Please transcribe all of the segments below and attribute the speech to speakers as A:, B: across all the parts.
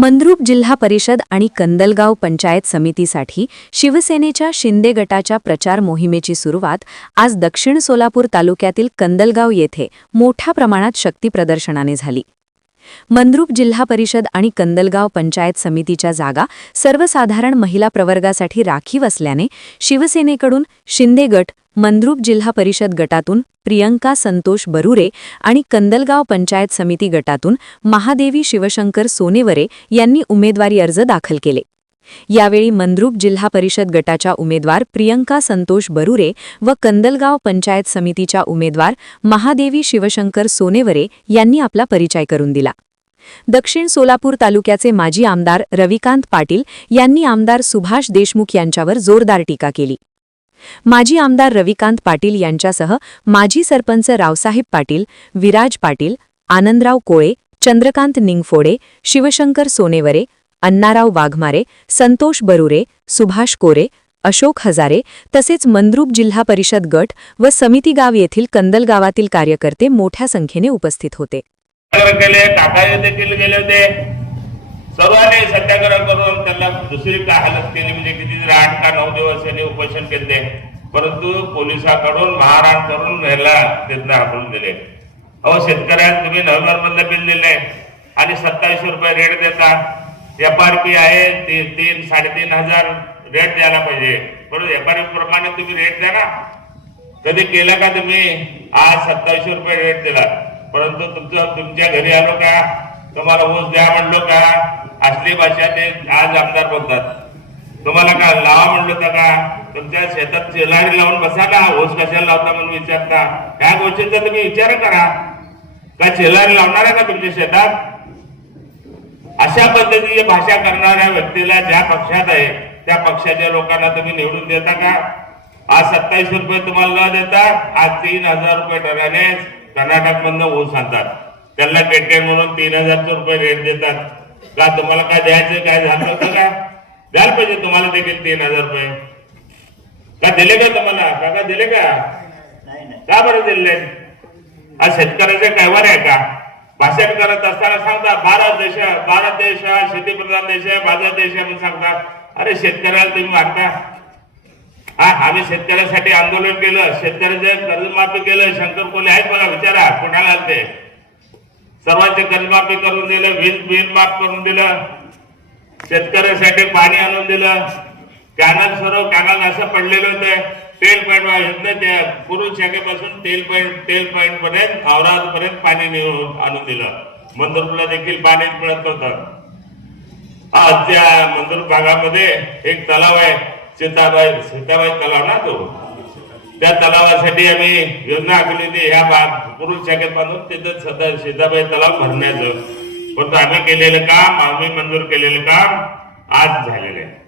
A: मंद्रुप जिल्हा परिषद आणि कंदलगाव पंचायत समितीसाठी शिवसेनेच्या शिंदे गटाच्या प्रचार मोहिमेची सुरुवात आज दक्षिण सोलापूर तालुक्यातील कंदलगाव येथे मोठ्या प्रमाणात शक्तीप्रदर्शनाने झाली. मंद्रुप जिल्हा परिषद आणि कंदलगाव पंचायत समितीच्या जागा सर्वसाधारण महिला प्रवर्गासाठी राखीव असल्याने शिवसेनेकडून शिंदे गट मंद्रुप जिल्हा परिषद गटातून प्रियंका संतोष बरुरे आणि कंदलगाव पंचायत समिती गटातून महादेवी शिवशंकर सोनेवरे यांनी उमेदवारी अर्ज दाखल केले. यावेळी मंद्रुप जिल्हा परिषद गटाच्या उमेदवार प्रियंका संतोष बरुरे व कंदलगाव पंचायत समितीच्या उमेदवार महादेवी शिवशंकर सोनेवरे यांनी आपला परिचय करून दिला. दक्षिण सोलापूर तालुक्याचे माजी आमदार रविकांत पाटील यांनी आमदार सुभाष देशमुख यांच्यावर जोरदार टीका केली. माजी आमदार रविकांत पाटील यांच्यासह माजी सरपंच रावसाहेब पाटील विराज पाटील आनंदराव कोळे चंद्रकांत निंगफोडे शिवशंकर सोनेवरे अण्णाराव वाघमारे संतोष बरुरे सुभाष कोरे अशोक हजारे तसेच मंद्रूप जिल्हा परिषद गट व समिती गाव येथील कंदल गावातील कार्यकर्ते मोठ्या संख्येने उपस्थित होते.
B: केले काका देखील गेले होते. सर्वांनी सत्याग्रह करून त्यांना दुसरी का हालत केली म्हणजे किती आठ का नऊ दिवस यांनी उपोषण केले परंतु पोलिसाकडून महाराण करून याला त्यांना हाकलून दिले. अहो शेतकऱ्यांना तुम्ही नोव्हेंबर मधलं बिल दिले आणि सत्तावीसशे रुपये रेट देता. एफ आर पी आहे ते तीन साडेतीन हजार रेट द्यायला पाहिजे. बरोबर? एफ आर पी प्रमाणे तुम्ही रेट द्या ना. कधी केलं का तुम्ही? आज सत्तावीसशे रुपये रेट दिला. परंतु तुमचं तुमच्या घरी आलो का? तुम्हाला ऊस द्या म्हणलो का? असली भाषा ते आज आमदार बोलतात. तुम्हाला का लावा म्हणलो होतं का? तुमच्या शेतात शेलारी लावून बसा का ऊस कशाला लावता म्हणून विचारता. ह्या गोष्टीचा तुम्ही विचार करा. का शेलारी लावणार आहे का तुमच्या शेतात? अशा पद्धतीची भाषा करणाऱ्या व्यक्तीला ज्या पक्षात आहे त्या पक्षाच्या लोकांना तुम्ही निवडून देता का? आज सत्तावीस रुपये तुम्हाला न देता आज तीन हजार रुपये दराने कर्नाटक मधनं ऊस आणतात. त्यांना टेटेन म्हणून तीन हजारचे रुपये रेट देतात. का तुम्हाला काय द्यायचं काय झालं होतं का? द्यायला पाहिजे तुम्हाला देखील तीन हजार रुपये. का दिले का तुम्हाला? काका दिले का? का बरं दिले? आज शेतकऱ्याचे कैवार आहे का? भाषण करत असताना सांगता भारत देश भारत देश हा शेतीप्रधान देश आहे माझा देश आहे म्हणून सांगता अरे शेतकऱ्याला तुम्ही मागता हा आम्ही शेतकऱ्यासाठी आंदोलन केलं शेतकऱ्याचं कर्जमाफी केलं शंकर कोले आहेत मला विचारा कोणाला ते सर्वांचे कर्जमाफी करून दिलं वीज बिल माफ करून दिलं शेतकऱ्यासाठी पाणी आणून दिलं. कॅनल सर्व कॅनल असं पडलेलं होतं. तेल पॉईंट त्या पुरुष शाखेपासून तेल पॉईंट तेल पॉईंट पर्यंत औराद पर्यंत पाणी नेऊन आणून दिलं. मंदुरला देखील पाणी मिळत नव्हतं. आज त्या मंदूर भागामध्ये एक तलाव आहे सीताबाई सीताबाई तलाव ना तो? त्या तलावासाठी आम्ही योजना आखली होती ह्या भाग पुरुष शाखेत बांधून तिथं सदा सीताबाई तलाव भरण्याचं. परंतु आम्ही केलेलं काम आम्ही मंजूर केलेलं काम आज झालेलं आहे.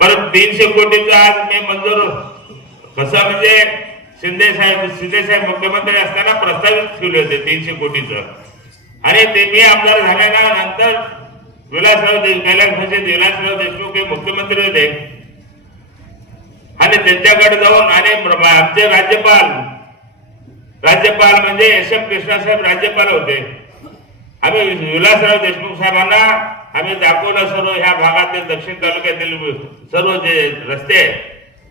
B: परत तीनशे कोटीचं आज मी मंजूर. कसं म्हणजे शिंदे साहेब शिंदे साहेब मुख्यमंत्री असताना प्रस्तावित ठेवले होते तीनशे कोटीचं. आणि ते मी आमदार झाल्यानंतर विलासराव देश कैलास म्हणजे विलासराव देशमुख हे मुख्यमंत्री होते. आणि त्यांच्याकडे जाऊन आणि आमचे राज्यपाल राज्यपाल म्हणजे एस एम कृष्णासाहेब राज्यपाल होते. आम्ही विलासराव देशमुख साहेबांना आम्ही दाखवलं सर्व ह्या भागातील दक्षिण तालुक्यातील सर्व जे रस्ते आहेत,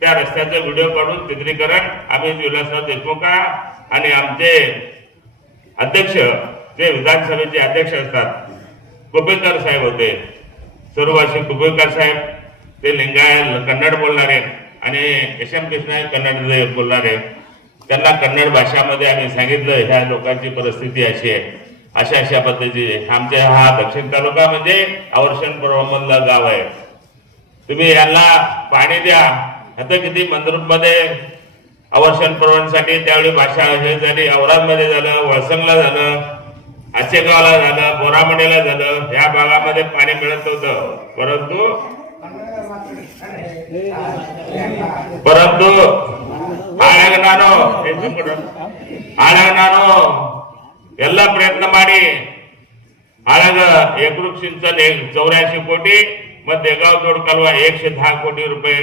B: त्या रस्त्याचा व्हिडिओ काढून चित्रीकरण आम्ही विलासराव देशमुखा आणि आमचे अध्यक्ष जे विधानसभेचे अध्यक्ष असतात कुपेकर साहेब होते. सर्व असे कुपेकर साहेब ते लिंगायत कन्नड बोलणारे आणि एस एम कृष्ण कन्नड बोलणारे. त्यांना कन्नड भाषामध्ये आम्ही सांगितलं ह्या लोकांची परिस्थिती अशी आहे. अशा अशा पद्धतीचे आमच्या हा दक्षिण तालुका म्हणजे आवर्षण पर्वमधलं गाव आहे. तुम्ही यांना पाणी द्या. आता किती मंदरूपमध्ये अवर्षण पर्वांसाठी त्यावेळी भाषा हे झाली औरादमध्ये झालं वळसंगला झालं आशेगावला झालं बोरामडेला झालं ह्या भागामध्ये पाणी मिळत होतं परंतु परंतु आळगणारो आळगणारो ಎಲ್ಲ ಪ್ರಯತ್ನ ಮಾಡಿ ಆಳಗ एकरूप सिंचन एक चौऱ्याऐंशी कोटी मग देगाव जोड कालवा एकशे दहा कोटी रुपये